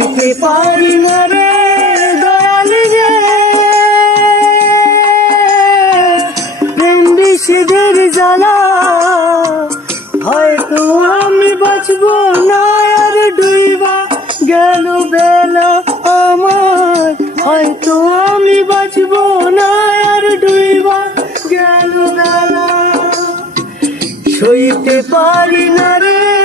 সইতে পারি না রে দয়াল রে প্রেম বিষেদের জ্বালা, হয়তো আমি বাঁচবো না আর ডুইবা গেল বেলা আমার, হয়তো আমি বাঁচবো না আর ডুইবা গেল বেলা। সইতে পারি না রে